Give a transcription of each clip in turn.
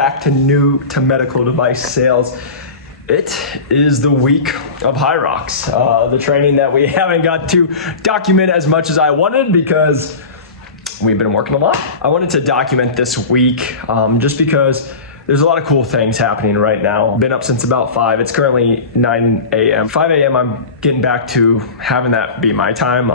back to new to medical device sales. It is the week of Hyrox, the training that we haven't got to document as much as I wanted because we've been working a lot. I wanted to document this week just because there's a lot of cool things happening right now. Been up since about 5. It's currently 9 a.m. 5 a.m. I'm getting back to having that be my time.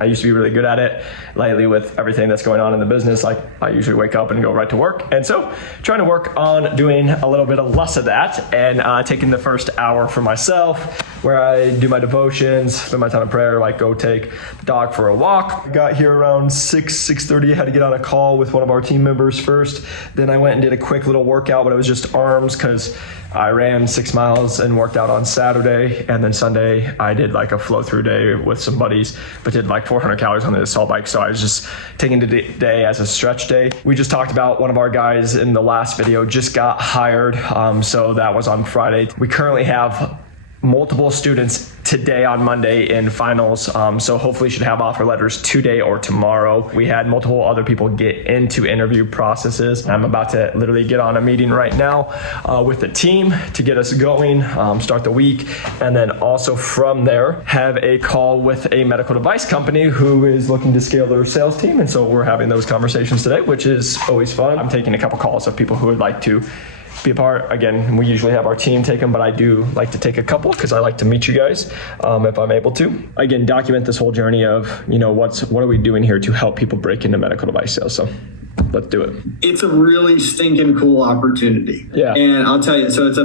I used to be really good at it. Lately with everything that's going on in the business, like I usually wake up and go right to work. And so trying to work on doing a little bit of less of that and taking the first hour for myself where I do my devotions, spend my time in prayer, like go take the dog for a walk. I got here around 6:30. I had to get on a call with one of our team members first. Then I went and did a quick little workout, but it was just arms because I ran 6 miles and worked out on Saturday. And then Sunday I did like a flow through day with some buddies, but did like 400 calories on the assault bike. So I was just taking the day as a stretch day. We just talked about one of our guys in the last video just got hired. So that was on Friday. We currently have multiple students today on Monday in finals. So hopefully should have offer letters today or tomorrow. We had multiple other people get into interview processes. I'm about to literally get on a meeting right now with the team to get us going, start the week. And then also from there, have a call with a medical device company who is looking to scale their sales team. And so we're having those conversations today, which is always fun. I'm taking a couple calls of people who would like to be a part. Again, we usually have our team take them, but I do like to take a couple because I like to meet you guys if I'm able to. Again, document this whole journey of, what are we doing here to help people break into medical device sales. So let's do it. It's a really stinking cool opportunity. Yeah. And I'll tell you, so it's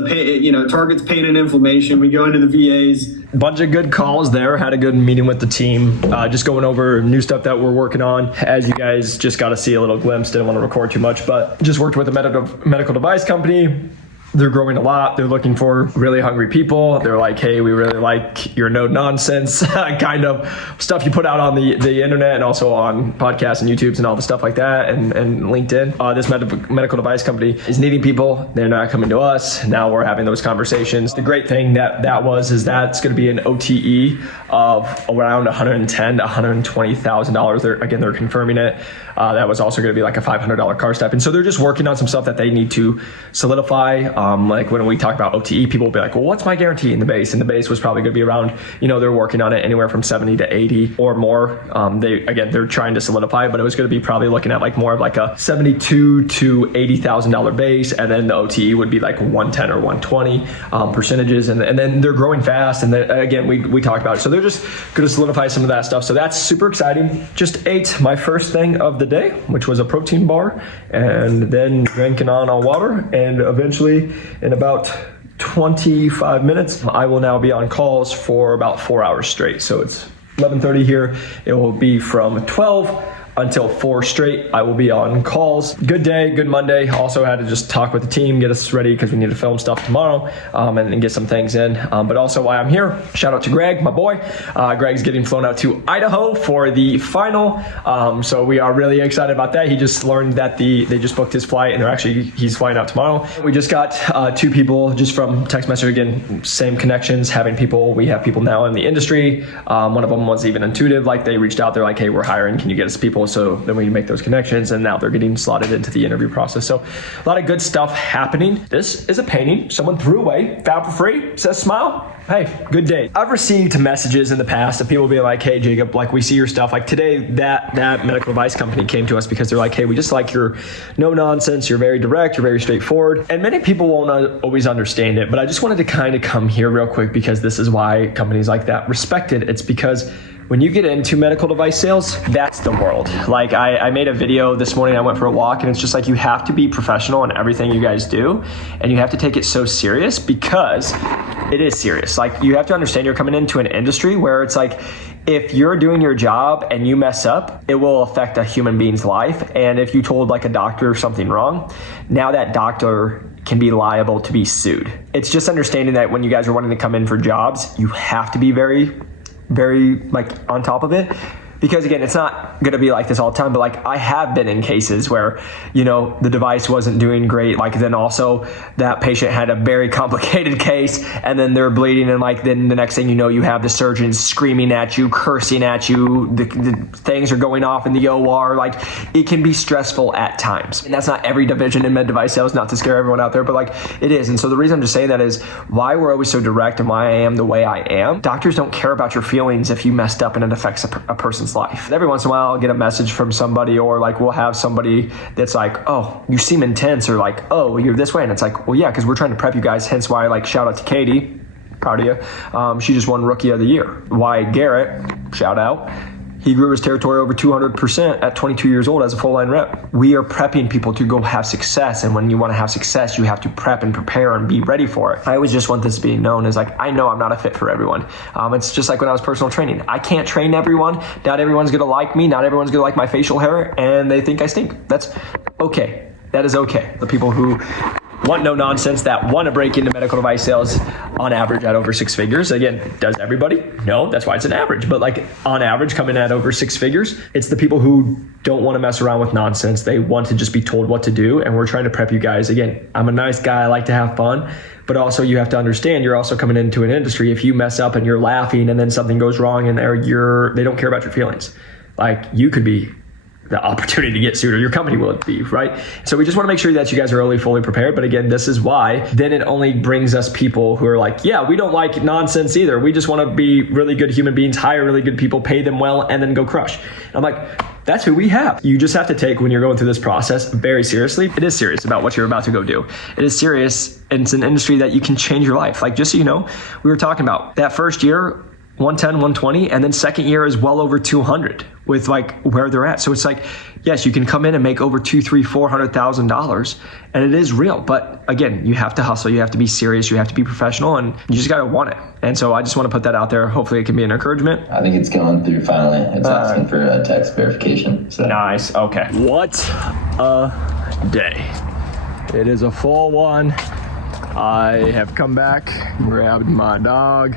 targets pain and inflammation. We go into the VAs. Bunch of good calls there. Had a good meeting with the team. Just going over new stuff that we're working on. As you guys just got to see a little glimpse. Didn't want to record too much, but just worked with a medical device company. They're growing a lot. They're looking for really hungry people. They're like, hey, we really like your no nonsense kind of stuff you put out on the internet and also on podcasts and YouTubes and all the stuff like that and LinkedIn. This medical device company is needing people. They're not coming to us. Now we're having those conversations. The great thing is that's going to be an OTE of around $110,000 to $120,000. They're confirming it. That was also going to be like a $500 car step. And so they're just working on some stuff that they need to solidify. Like when we talk about OTE, people will be like, well, what's my guarantee in the base? And the base was probably going to be around, they're working on it anywhere from 70 to 80 or more. They're trying to solidify it, but it was going to be probably looking at like more of like a $72,000 to $80,000 base. And then the OTE would be like 110 or 120 percentages. And then they're growing fast. And then, again, we talked about it. So they're just going to solidify some of that stuff. So that's super exciting. Just ate my first thing of the day, which was a protein bar, and then drinking on water. And eventually in about 25 minutes, I will now be on calls for about 4 hours straight. So it's 11:30 here. It will be from 12 until 4 straight. I will be on calls. Good day, good Monday. Also had to just talk with the team, get us ready because we need to film stuff tomorrow and get some things in. But also why I'm here, shout out to Greg, my boy. Greg's getting flown out to Idaho for the final. So we are really excited about that. He just learned that they just booked his flight and he's flying out tomorrow. We just got 2 people just from text message, again, same connections, we have people now in the industry. One of them was even intuitive, like they reached out, they're like, hey, we're hiring, can you get us people? So then we make those connections and now they're getting slotted into the interview process. So a lot of good stuff happening. This is a painting someone threw away, found for free, says smile. Hey, good day. I've received messages in the past of people being like, hey, Jacob, like we see your stuff. Like today, that medical device company came to us because they're like, hey, we just like your no nonsense. You're very direct. You're very straightforward. And many people won't always understand it, but I just wanted to kind of come here real quick because this is why companies like that respect it. It's because when you get into medical device sales, that's the world. Like I made a video this morning, I went for a walk, and it's just like you have to be professional in everything you guys do, and you have to take it so serious because it is serious. Like you have to understand you're coming into an industry where it's like, if you're doing your job and you mess up, it will affect a human being's life. And if you told like a doctor something wrong, now that doctor can be liable to be sued. It's just understanding that when you guys are wanting to come in for jobs, you have to be very like on top of it. because again, it's not going to be like this all the time, but like I have been in cases where, you know, the device wasn't doing great. Like then also that patient had a very complicated case and then they're bleeding. And like, then the next thing you know, you have the surgeon screaming at you, cursing at you. The things are going off in the OR. Like it can be stressful at times. And that's not every division in med device sales, not to scare everyone out there, but like it is. And so the reason I'm just saying that is why we're always so direct and why I am the way I am. Doctors don't care about your feelings if you messed up and it affects a person's life. Every once in a while I'll get a message from somebody, or like we'll have somebody that's like, oh, you seem intense, or like, oh, you're this way. And it's like, well, yeah, because we're trying to prep you guys. Hence why I like shout out to Katie. Proud of you. She just won Rookie of the Year. Why Garrett, shout out. He grew his territory over 200% at 22 years old as a full line rep. We are prepping people to go have success. And when you want to have success, you have to prep and prepare and be ready for it. I always just want this to be known as like, I know I'm not a fit for everyone. It's just like when I was personal training. I can't train everyone. Not everyone's going to like me. Not everyone's going to like my facial hair. And they think I stink. That's okay. That is okay. The people who want no nonsense, that want to break into medical device sales on average at over six figures. Again, does everybody? No, that's why it's an average. But like on average, coming at over six figures, it's the people who don't want to mess around with nonsense. They want to just be told what to do. And we're trying to prep you guys. Again, I'm a nice guy. I like to have fun. But also you have to understand you're also coming into an industry. If you mess up and you're laughing and then something goes wrong in there, they don't care about your feelings. Like you could be the opportunity to get sued, or your company will be, right? So we just want to make sure that you guys are really fully prepared. But again, this is why then it only brings us people who are like, yeah, we don't like nonsense either. We just want to be really good human beings, hire really good people, pay them well, and then go crush. And I'm like, that's who we have. You just have to take, when you're going through this process, very seriously. It is serious about what you're about to go do. It is serious, and it's an industry that you can change your life. Like, just so you know, we were talking about that first year, 110, 120, and then second year is well over 200 with like where they're at. So it's like, yes, you can come in and make over $200,000, $300,000, $400,000, and it is real. But again, you have to hustle, you have to be serious, you have to be professional, and you just gotta want it. And so I just want to put that out there. Hopefully it can be an encouragement. I think it's going through finally. It's asking for a text verification. So. Nice, okay. What a day. It is a full one. I have come back, grabbed my dog.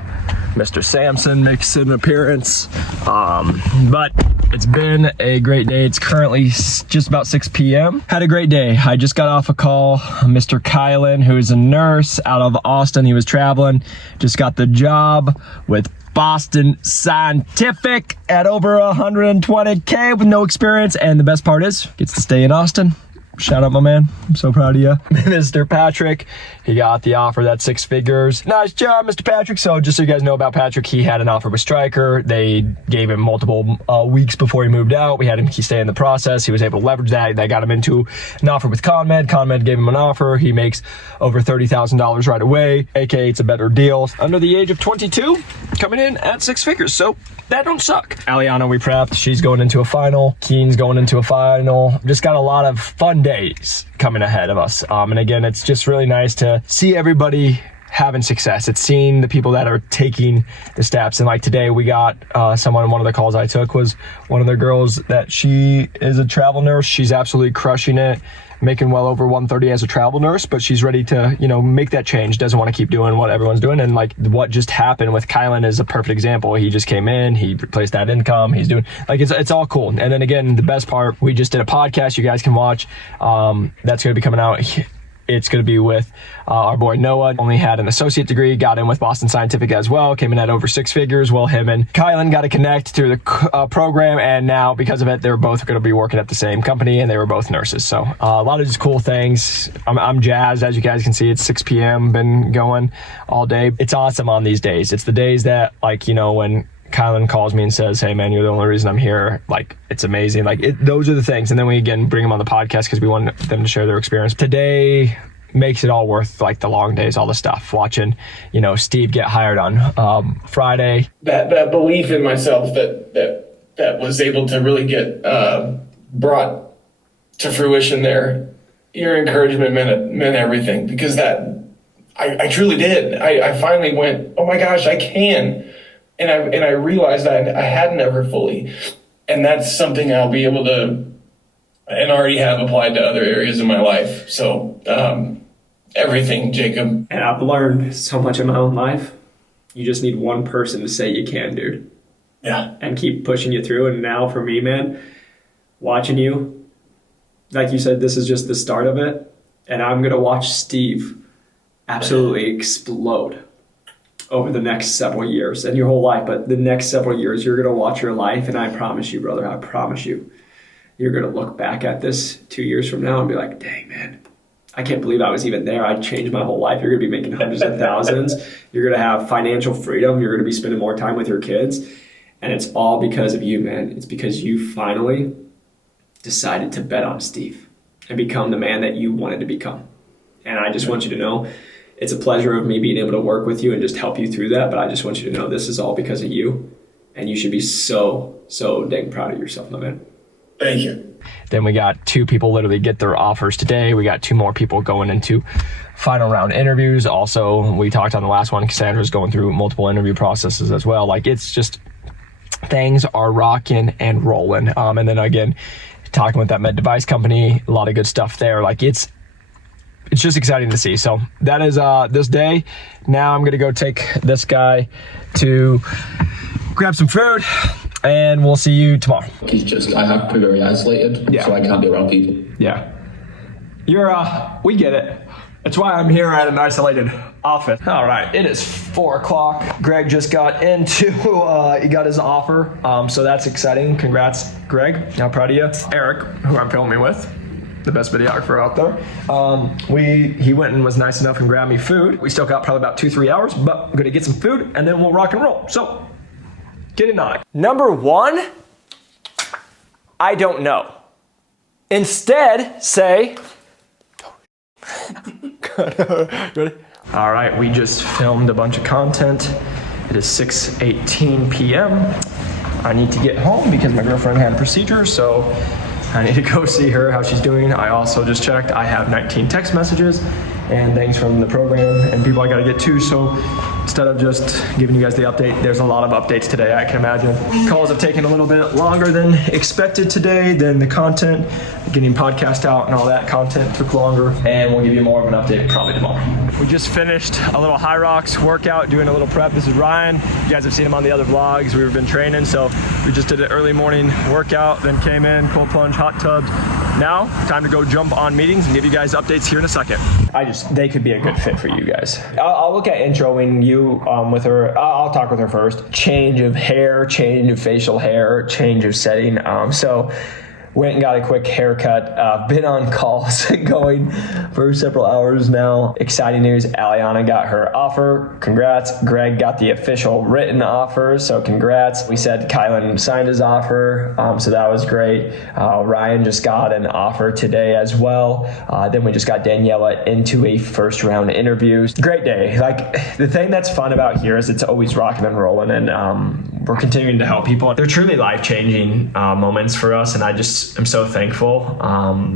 Mr. Sampson makes an appearance, but it's been a great day. It's currently just about 6 p.m. Had a great day. I just got off a call. Mr. Kylan, who is a nurse out of Austin, he was traveling, just got the job with Boston Scientific at over 120K with no experience. And the best part is, gets to stay in Austin. Shout out, my man. I'm so proud of you. Mr. Patrick, he got the offer, that's six figures. Nice job, Mr. Patrick. So just so you guys know about Patrick, he had an offer with Stryker. They gave him multiple weeks before he moved out. We had him stay in the process. He was able to leverage that. That got him into an offer with ConMed. ConMed gave him an offer. He makes over $30,000 right away, aka it's a better deal. Under the age of 22, coming in at six figures. So that don't suck. Aliana, we prepped. She's going into a final. Keen's going into a final. Just got a lot of fun days coming ahead of us. And again, it's just really nice to see everybody having success. It's seeing the people that are taking the steps. And like today, we got someone, one of the calls I took was one of the girls that she is a travel nurse. She's absolutely crushing it, making well over 130 as a travel nurse, but she's ready to, make that change. Doesn't want to keep doing what everyone's doing. And like what just happened with Kylan is a perfect example. He just came in, he replaced that income. He's doing like, it's all cool. And then again, the best part, we just did a podcast you guys can watch. That's going to be coming out. It's going to be with our boy Noah. Only had an associate degree, got in with Boston Scientific as well, came in at over six figures. Well, him and Kylan got to connect through the program, and now because of it, they're both going to be working at the same company, and they were both nurses. So a lot of just cool things. I'm jazzed. As you guys can see, it's 6 p.m. Been going all day. It's awesome on these days. It's the days that, when Kylan calls me and says, hey man, you're the only reason I'm here. Like, it's amazing. Those are the things. And then we again bring them on the podcast because we want them to share their experience. Today makes it all worth the long days, all the stuff. Watching, Steve get hired on Friday. That belief in myself that was able to really get brought to fruition there. Your encouragement meant everything, because I truly did. I finally went, oh my gosh, I can. And I realized that I had never fully, and that's something I'll be able to, and already have applied to other areas of my life. So everything, Jacob. And I've learned so much in my own life. You just need one person to say you can, dude. Yeah. and keep pushing you through. And now for me, man, watching you, like you said, this is just the start of it. And I'm going to watch Steve absolutely explode over the next several years and your whole life. But the next several years, you're going to watch your life. And I promise you, brother, I promise you, you're going to look back at this 2 years from now and be like, dang, man, I can't believe I was even there. I changed my whole life. You're going to be making hundreds of thousands. You're going to have financial freedom. You're going to be spending more time with your kids. And it's all because of you, man. It's because you finally decided to bet on Steve and become the man that you wanted to become. And I just want you to know it's a pleasure of me being able to work with you and just help you through that. But I just want you to know this is all because of you. And you should be so, so dang proud of yourself, my man. Thank you. Then we got 2 people literally get their offers today. We got 2 more people going into final round interviews. Also, we talked on the last one, Cassandra's going through multiple interview processes as well. Like, it's just, things are rocking and rolling. And then again, talking with that med device company, a lot of good stuff there. Like, it's just exciting to see. So that is this day. Now I'm going to go take this guy to grab some food, and we'll see you tomorrow. I have to be very isolated, Yeah. so I can't be around people. Yeah. We get it. That's why I'm here at an isolated office. All right, it is 4 o'clock. Greg just got into, he got his offer. So that's exciting. Congrats, Greg. I'm proud of you. Eric, who I'm filming with, the best videographer out there. He went and was nice enough and grabbed me food. We still got probably about 2-3 hours, but I'm gonna get some food and then we'll rock and roll. So, get in on it. Number 1, I don't know. Instead, say, ready? All right, we just filmed a bunch of content. It is 6:18 p.m. I need to get home because my girlfriend had a procedure, so I need to go see her, how she's doing. I also just checked, I have 19 text messages and things from the program and people I gotta get to, so instead of just giving you guys the update, there's a lot of updates today, I can imagine. Calls have taken a little bit longer than expected today, then the content, getting podcast out and all that content took longer, and we'll give you more of an update probably tomorrow. We just finished a little Hyrox workout, doing a little prep. This is Ryan. You guys have seen him on the other vlogs. We've been training, so we just did an early morning workout, then came in, cold plunge, hot tubs. Now, time to go jump on meetings and give you guys updates here in a second. They could be a good fit for you guys. I'll look at introing you with her. I'll talk with her first. Change of hair, change of facial hair, change of setting. So went and got a quick haircut. Been on calls going for several hours now. Exciting news, Aliana got her offer. Congrats. Greg got the official written offer, so congrats. We said Kylan signed his offer, so that was great. Ryan just got an offer today as well. Then we just got Daniela into a first round interview. Great day. Like, the thing that's fun about here is it's always rocking and rolling, and we're continuing to help people. They're truly life-changing moments for us, and I just am so thankful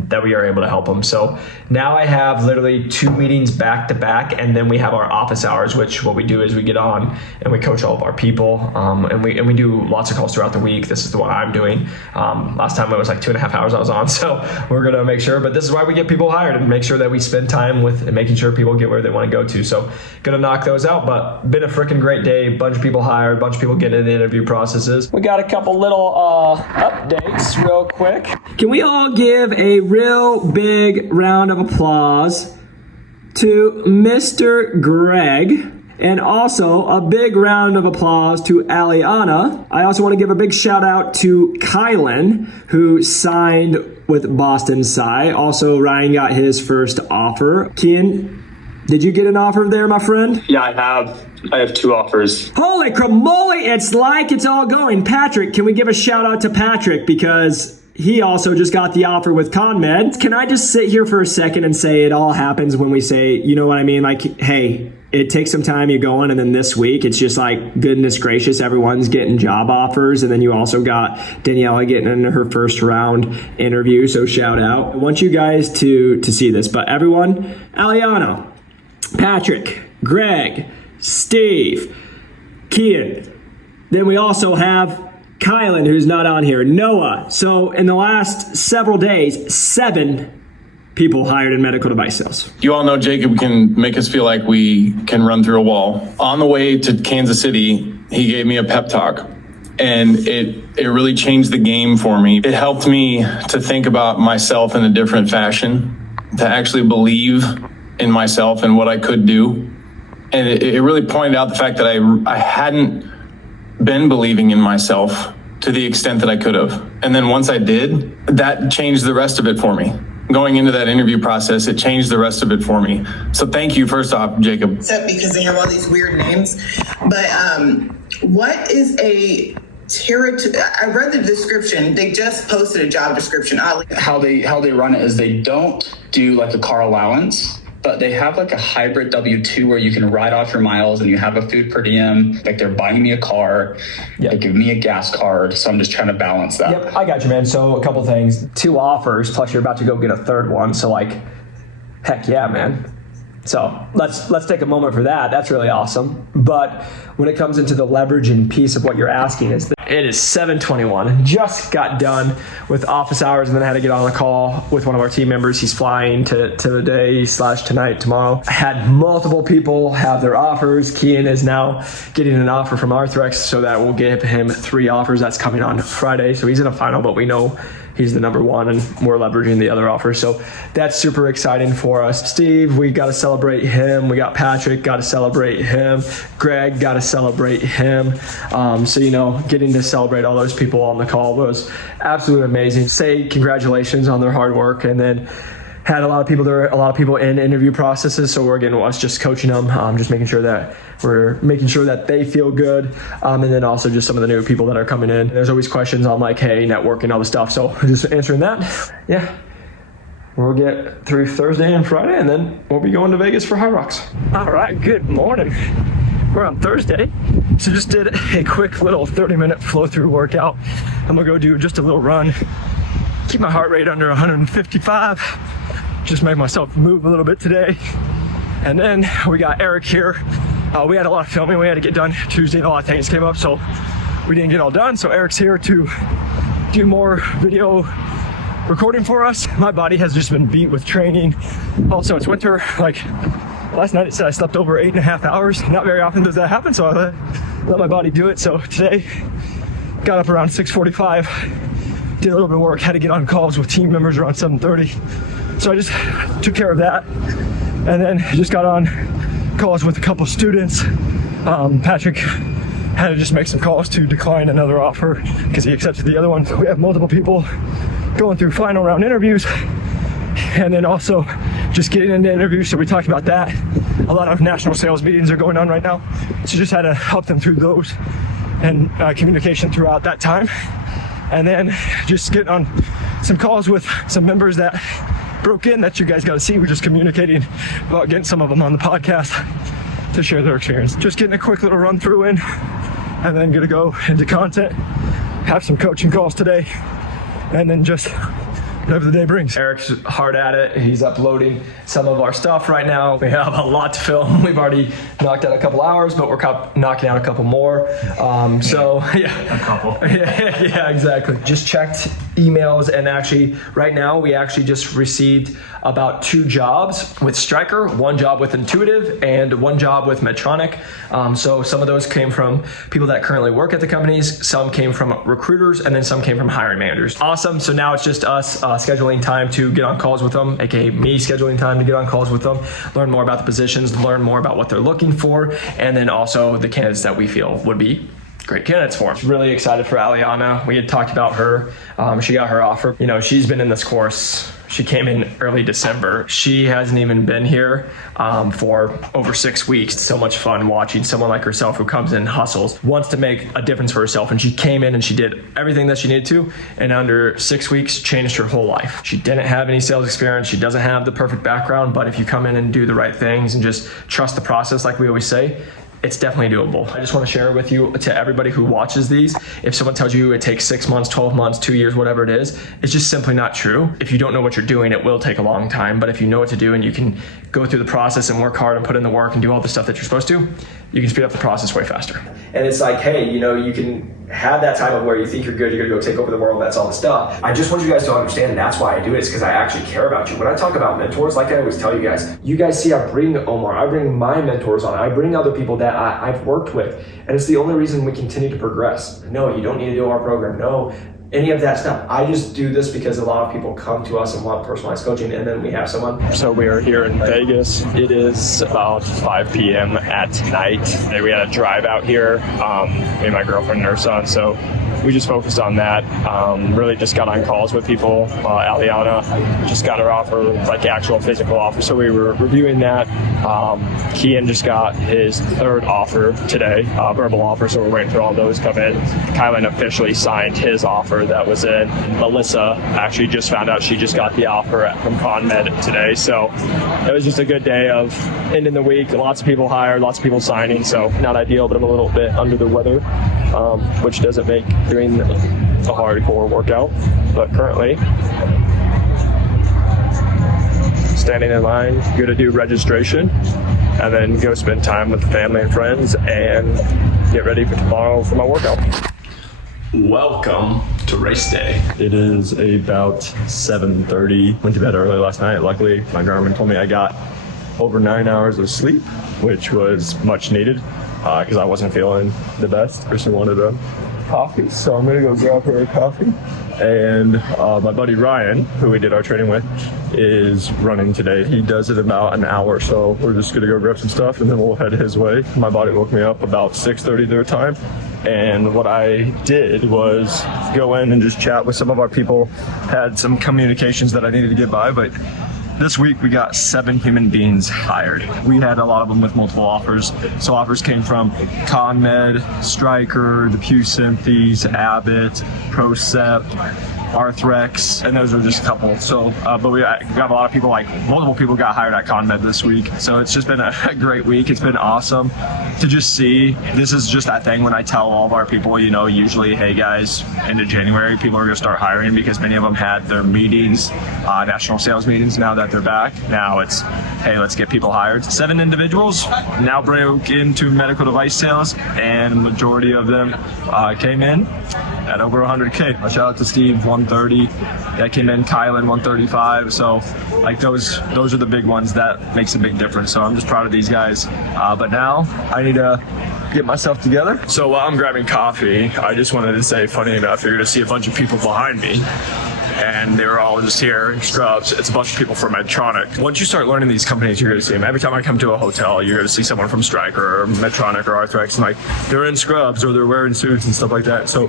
that we are able to help them. So now I have literally 2 meetings back to back, and then we have our office hours, which what we do is we get on and we coach all of our people, and we do lots of calls throughout the week. This is the one I'm doing. Last time it was like 2.5 hours I was on, so we're gonna make sure, but this is why we get people hired and make sure that we spend time with and making sure people get where they want to go to. So gonna knock those out, but been a freaking great day. Bunch of people hired, bunch of people getting in the interview processes. We got a couple little updates real quick. Can we all give a real big round of applause to Mr. Greg, and also a big round of applause to Aliana. I also want to give a big shout out to Kylan, who signed with Boston Sci. Also, Ryan got his first offer. Kian, did you get an offer there, my friend? Yeah, I have 2 offers. Holy cramoly, it's like it's all going. Patrick, can we give a shout out to Patrick, because he also just got the offer with ConMed. Can I just sit here for a second and say it all happens when we say, you know what I mean? Like, hey, it takes some time, you going, and then this week it's just like, goodness gracious, everyone's getting job offers. And then you also got Daniela getting into her first round interview, so shout out. I want you guys to see this, but everyone, Aliana, Patrick, Greg, Steve, Kian. Then we also have Kylan, who's not on here, Noah. So in the last several days, 7 people hired in medical device sales. You all know Jacob can make us feel like we can run through a wall. On the way to Kansas City, he gave me a pep talk. and it really changed the game for me. It helped me to think about myself in a different fashion, to actually believe in myself and what I could do. And it really pointed out the fact that I hadn't been believing in myself to the extent that I could have. And then once I did, that changed the rest of it for me. Going into that interview process, it changed the rest of it for me. So thank you, first off, Jacob. Except because they have all these weird names. But what is a territory? I read the description. They just posted a job description. How they run it is they don't do like a car allowance, but they have like a hybrid W-2 where you can write off your miles and you have a food per diem. Like they're buying me a car, they give me a gas card. So I'm just trying to balance that. Yep, I got you, man. So a couple things, 2 offers, plus you're about to go get a 3rd one. So like, heck yeah, man. So let's take a moment for that. That's really awesome. But when it comes into the leveraging piece of what you're asking, it is 7:21. Just got done with office hours and then I had to get on a call with one of our team members. He's flying to today/tonight, tomorrow. I had multiple people have their offers. Kian is now getting an offer from Arthrex, so that will give him 3 offers. That's coming on Friday. So he's in a final, but we know he's the number 1 and we're leveraging the other offers. So that's super exciting for us. Steve, we got to celebrate him. We got Patrick, got to celebrate him. Greg, got to celebrate him. So, getting to celebrate all those people on the call was absolutely amazing. Say congratulations on their hard work, and then had a lot of people in interview processes. So we're again us just coaching them, just making sure that they feel good, and then also just some of the new people that are coming in. There's always questions on like, hey, networking, all the stuff. So just answering that. Yeah, we'll get through Thursday and Friday, and then we'll be going to Vegas for Hyrox. All right, good morning. We're on Thursday, so just did a quick little 30-minute flow-through workout. I'm gonna go do just a little run, keep my heart rate under 155. Just make myself move a little bit today. And then we got Eric here. We had a lot of filming we had to get done Tuesday, and a lot of things came up, so we didn't get all done. So Eric's here to do more video recording for us. My body has just been beat with training. Also, it's winter. Like last night it said I slept over 8.5 hours. Not very often does that happen, so I let my body do it. So today, got up around 6:45, did a little bit of work, had to get on calls with team members around 7:30. So I just took care of that, and then just got on calls with a couple students. Patrick had to just make some calls to decline another offer because he accepted the other one. So we have multiple people going through final round interviews, and then also just getting into interviews. So we talked about that. A lot of national sales meetings are going on right now, so just had to help them through those and communication throughout that time. And then just getting on some calls with some members that broke in that you guys got to see. We're just communicating about getting some of them on the podcast to share their experience. Just getting a quick little run through in, and then gonna go into content, have some coaching calls today, and then just whatever the day brings. Eric's hard at it. He's uploading some of our stuff right now. We have a lot to film. We've already knocked out a couple hours, but we're knocking out a couple more. So yeah, a couple. Yeah, exactly. Just checked emails, and actually right now we actually just received about 2 jobs with Stryker, 1 job with Intuitive, and 1 job with Medtronic. So some of those came from people that currently work at the companies, some came from recruiters, and then some came from hiring managers. Awesome. So now it's just us scheduling time to get on calls with them, aka me scheduling time to get on calls with them, learn more about the positions, learn more about what they're looking for, and then also the candidates that we feel would be great candidates for. Really excited for Aliana. We had talked about her. She got her offer. She's been in this course. She came in early December. She hasn't even been here for over 6 weeks. It's so much fun watching someone like herself who comes in, hustles, wants to make a difference for herself. And she came in and she did everything that she needed to, and under 6 weeks changed her whole life. She didn't have any sales experience. She doesn't have the perfect background, but if you come in and do the right things and just trust the process, like we always say, it's definitely doable. I just want to share with you, to everybody who watches these, if someone tells you it takes 6 months, 12 months, 2 years, whatever it is, it's just simply not true. If you don't know what you're doing, it will take a long time. But if you know what to do and you can go through the process and work hard and put in the work and do all the stuff that you're supposed to, you can speed up the process way faster. And it's like, hey, you can have that time of where you think you're good, you're gonna go take over the world, that's all the stuff. I just want you guys to understand, and that's why I do it, is because I actually care about you. When I talk about mentors, like I always tell you guys see I bring Omar, I bring my mentors on, I bring other people that that I've worked with. And it's the only reason we continue to progress. No, you don't need to do our program. No, any of that stuff. I just do this because a lot of people come to us and want personalized coaching, and then we have someone. So we are here in Vegas. It is about 5 p.m. at night. And we had a drive out here, me and my girlfriend and her son. So we just focused on that. Really just got on calls with people. Aliana just got her offer, like actual physical offer. So we were reviewing that. Kian just got his third offer today, verbal offer. So we're waiting for all those to come in. Kylan officially signed his offer that was in. Melissa actually just found out she just got the offer from ConMed today. So it was just a good day of ending the week. Lots of people hired, lots of people signing. So not ideal, but I'm a little bit under the weather, which doesn't make doing a hardcore workout. But currently, standing in line, gonna do registration, and then go spend time with the family and friends and get ready for tomorrow for my workout. Welcome to race day. It is about 7:30. Went to bed early last night. Luckily, my Garmin told me I got over 9 hours of sleep, which was much needed because I wasn't feeling the best. Kristen wanted a coffee, so I'm gonna go grab her a coffee. And my buddy Ryan, who we did our training with, is running today. He does it about an hour, so we're just gonna go grab some stuff and then we'll head his way. My body woke me up about 6:30 their time. And what I did was go in and just chat with some of our people, had some communications that I needed to get by, but this week we got 7 human beings hired. We had a lot of them with multiple offers. So offers came from ConMed, Stryker, the Pew Synthes, Abbott, Procept, Arthrex, and those are just a couple. So, but we got a lot of people, like multiple people got hired at ConMed this week. So it's just been a great week. It's been awesome to just see. This is just that thing when I tell all of our people, you know, usually, hey guys, into January, people are gonna start hiring because many of them had their meetings, national sales meetings. Now that they're back, now it's, hey, let's get people hired. 7 individuals now broke into medical device sales, and the majority of them came in at over 100K. Shout out to Steve, 130. That came in. Kylan, 135. So, like those are the big ones. That makes a big difference. So I'm just proud of these guys. But now I need to get myself together. So while I'm grabbing coffee, I just wanted to say, funny enough, you're gonna see a bunch of people behind me. And they were all just here in scrubs. It's a bunch of people from Medtronic. Once you start learning these companies, you're gonna see them. Every time I come to a hotel, you're gonna see someone from Stryker or Medtronic or Arthrex, and like they're in scrubs or they're wearing suits and stuff like that. So,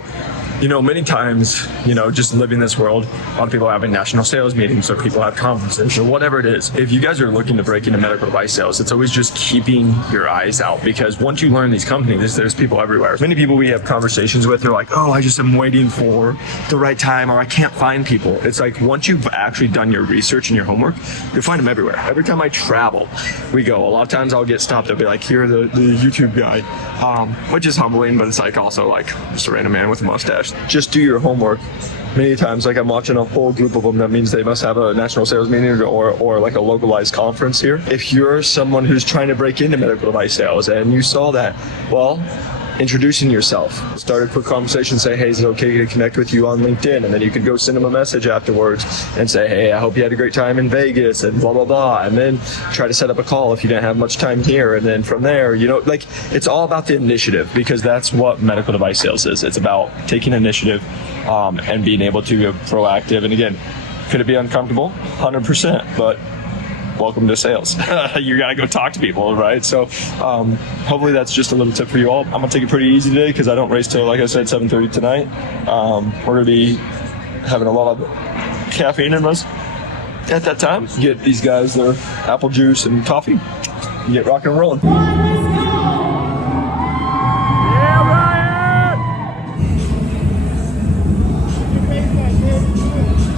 you know, many times, you know, just living this world, a lot of people are having national sales meetings or people have conferences or whatever it is. If you guys are looking to break into medical device sales, it's always just keeping your eyes out, because once you learn these companies, there's people everywhere. Many people we have conversations with are like, oh, I just am waiting for the right time, or I can't find people. It's like, once you've actually done your research and your homework, you'll find them everywhere. Every time I travel, we go. A lot of times I'll get stopped. I'll be like, here, the YouTube guy, which is humbling, but it's like also like just a random man with a mustache. Just do your homework. Many times, like I'm watching a whole group of them, that means they must have a national sales meeting or like a localized conference here. If you're someone who's trying to break into medical device sales and you saw that, well, introducing yourself. Start a quick conversation, say, hey, is it okay to connect with you on LinkedIn? And then you can go send them a message afterwards and say, hey, I hope you had a great time in Vegas and blah, blah, blah. And then try to set up a call if you didn't have much time here. And then from there, you know, like it's all about the initiative, because that's what medical device sales is. It's about taking initiative and being able to be proactive. And again, could it be uncomfortable? 100%, but welcome to sales. You gotta go talk to people, right? So hopefully that's just a little tip for you all. I'm gonna take it pretty easy today because I don't race till, like I said, 7:30 tonight. We're gonna be having a lot of caffeine in us at that time. Get these guys their apple juice and coffee and get rock and rolling.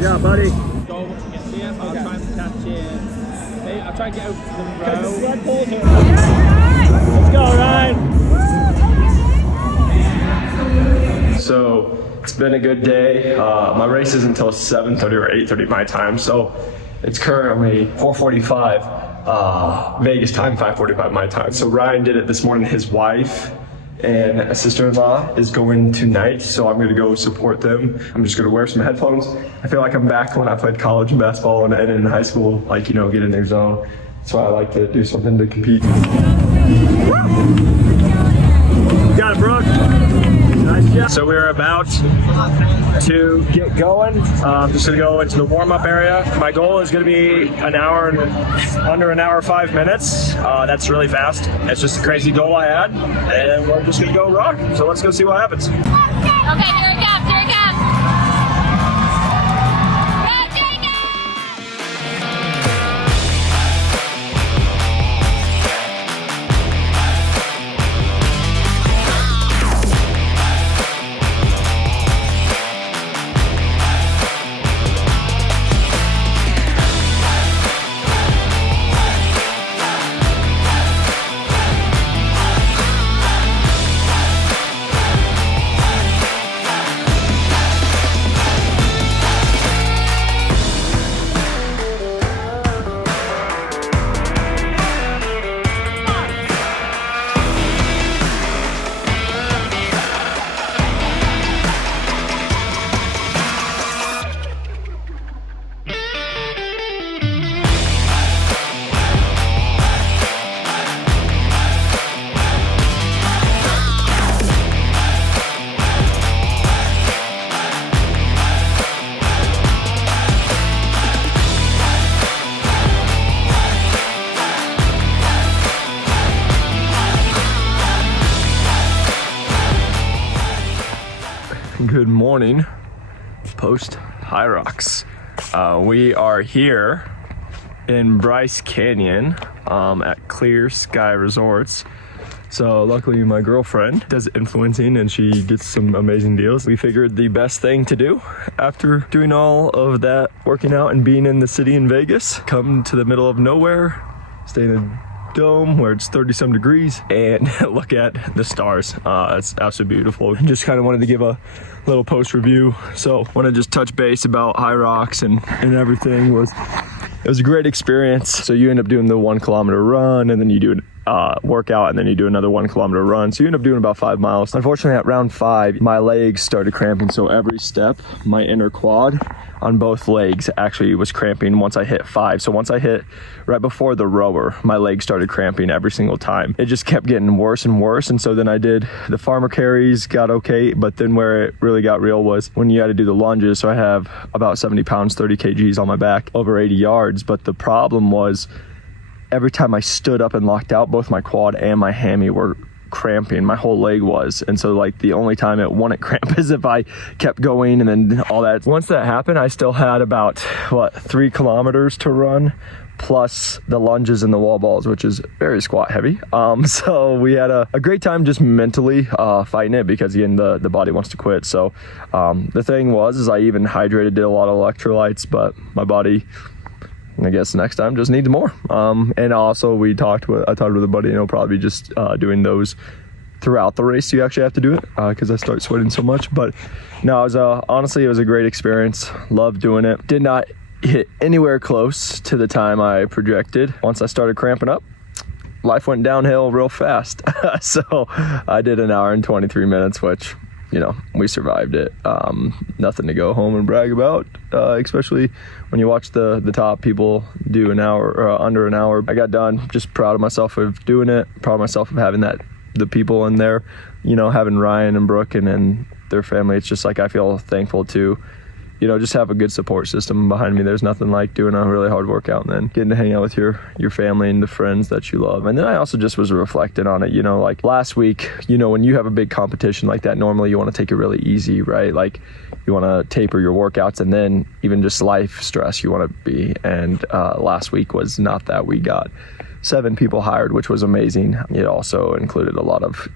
Yeah, buddy. I'll try to get over to the row. Let's go, Ryan. So it's been a good day. My race is until 7:30 or 8:30 my time. So it's currently 4:45 Vegas time, 5:45 my time. So Ryan did it this morning. His wife and a sister-in-law is going tonight, so I'm gonna go support them. I'm just gonna wear some headphones. I feel like I'm back when I played college and basketball and in high school, like, you know, get in their zone. That's why I like to do something to compete. got it, Brooke. Nice job. So we're about to get going. I'm just gonna go into the warm-up area. My goal is gonna be under an hour, 5 minutes. That's really fast. It's just a crazy goal I had, and we're just gonna go rock. So let's go see what happens. Okay, here it comes, here it comes. Good morning, post Hyrox. We are here in Bryce Canyon at Clear Sky Resorts. So luckily my girlfriend does influencing and she gets some amazing deals. We figured the best thing to do after doing all of that working out and being in the city in Vegas, come to the middle of nowhere, stay in a dome where it's 30-some degrees and look at the stars. It's absolutely beautiful. Just kind of wanted to give a little post review. So want to just touch base about Hyrox and everything. It was a great experience. So you end up doing the 1 kilometer run and then you do a workout and then you do another 1 kilometer run. So you end up doing about 5 miles. Unfortunately at round 5, my legs started cramping. So every step, my inner quad on both legs actually was cramping once I hit 5. So once I hit right before the rower, my legs started cramping every single time. It just kept getting worse and worse. And so then I did the farmer carries, got okay. But then where it really got real was when you had to do the lunges. So I have about 70 pounds, 30 kgs on my back, over 80 yards. But the problem was every time I stood up and locked out, both my quad and my hammy were cramping. My whole leg was. And so like the only time it wouldn't cramp is if I kept going and then all that. Once that happened, I still had about 3 kilometers to run plus the lunges and the wall balls, which is very squat heavy. So we had a great time just mentally fighting it because again, the body wants to quit. So the thing was I even hydrated, did a lot of electrolytes, but my body, I guess next time just needs more. And also I talked with a buddy, and he'll probably just doing those throughout the race. You actually have to do it because I start sweating so much. But no, it was honestly, it was a great experience. Loved doing it. Did not hit anywhere close to the time I projected. Once I started cramping up, life went downhill real fast. So I did 1 hour and 23 minutes, which, you know, we survived it. Nothing to go home and brag about, especially when you watch the top people do 1 hour or under 1 hour. I got done, just proud of myself of doing it, proud of myself of having the people in there, you know, having Ryan and Brooke and their family. It's just like I feel thankful to, you know, just have a good support system behind me. There's nothing like doing a really hard workout and then getting to hang out with your family and the friends that you love. And then I also just was reflecting on it, you know, like last week, you know, when you have a big competition like that, normally you want to take it really easy, right? Like you want to taper your workouts and then even just life stress you want to be. And last week was not that. We got 7 people hired, which was amazing. It also included a lot of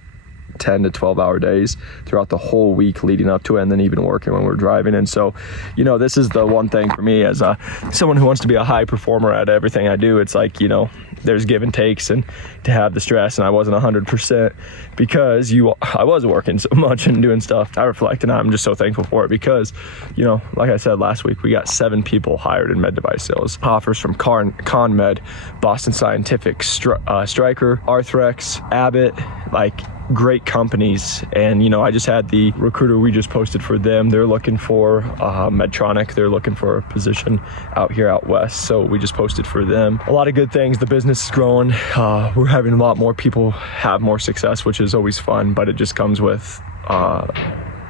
10 to 12 hour days throughout the whole week leading up to it, and then even working when we're driving. And so, you know, this is the one thing for me as someone who wants to be a high performer at everything I do. It's like, you know, there's give and takes, and to have the stress, and I wasn't 100% because I was working so much and doing stuff. I reflect, and I'm just so thankful for it because, you know, like I said last week, we got 7 people hired in med device sales. Offers from ConMed, Boston Scientific, Stryker, Arthrex, Abbott, like great companies. And, you know, I just had the recruiter we just posted for them. They're looking for Medtronic. They're looking for a position out west. So we just posted for them. A lot of good things. The business is growing. We're having a lot more people have more success, which is always fun, but it just comes with,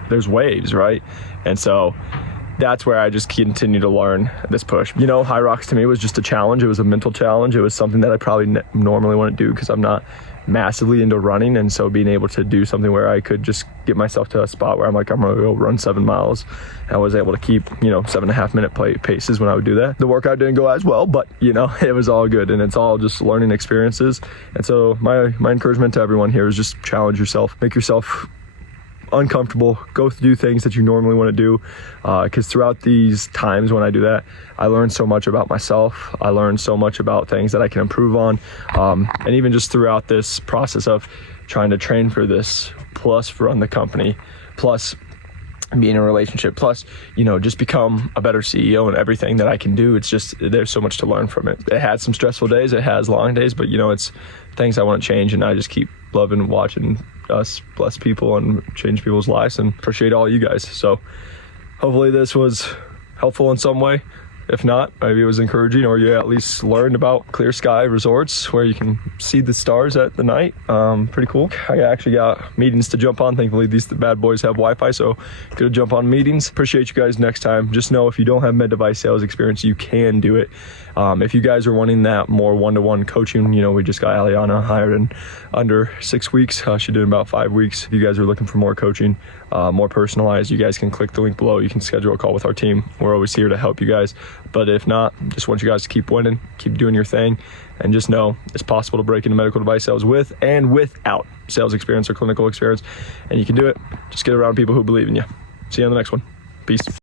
there's waves, right? And so that's where I just continue to learn this push. You know, Hyrox to me was just a challenge. It was a mental challenge. It was something that I probably normally wouldn't do because I'm not massively into running. And so being able to do something where I could just get myself to a spot where I'm like, I'm gonna go run 7 miles. I was able to keep, you know, 7.5 minute paces when I would do that. The workout didn't go as well, but you know, it was all good, and it's all just learning experiences. And so my encouragement to everyone here is just challenge yourself, make yourself uncomfortable, go do things that you normally want to do, because throughout these times when I do that, I learn so much about myself. I learn so much about things that I can improve on, and even just throughout this process of trying to train for this, plus run the company, plus be in a relationship, plus, you know, just become a better CEO and everything that I can do. It's just, there's so much to learn from it. It had some stressful days, it has long days, but you know, it's things I want to change, and I just keep loving watching us bless people and change people's lives, and appreciate all you guys. So hopefully this was helpful in some way. If not, maybe it was encouraging, or you at least learned about Clear Sky Resorts where you can see the stars at the night. Pretty cool. I actually got meetings to jump on. Thankfully, these bad boys have Wi-Fi, so good to jump on meetings. Appreciate you guys next time. Just know if you don't have med device sales experience, you can do it. If you guys are wanting that more one-to-one coaching, you know, we just got Aliana hired in under 6 weeks. She did in about 5 weeks. If you guys are looking for more coaching, more personalized, you guys can click the link below. You can schedule a call with our team. We're always here to help you guys. But if not, just want you guys to keep winning, keep doing your thing, and just know it's possible to break into medical device sales with and without sales experience or clinical experience. And you can do it. Just get around people who believe in you. See you on the next one. Peace.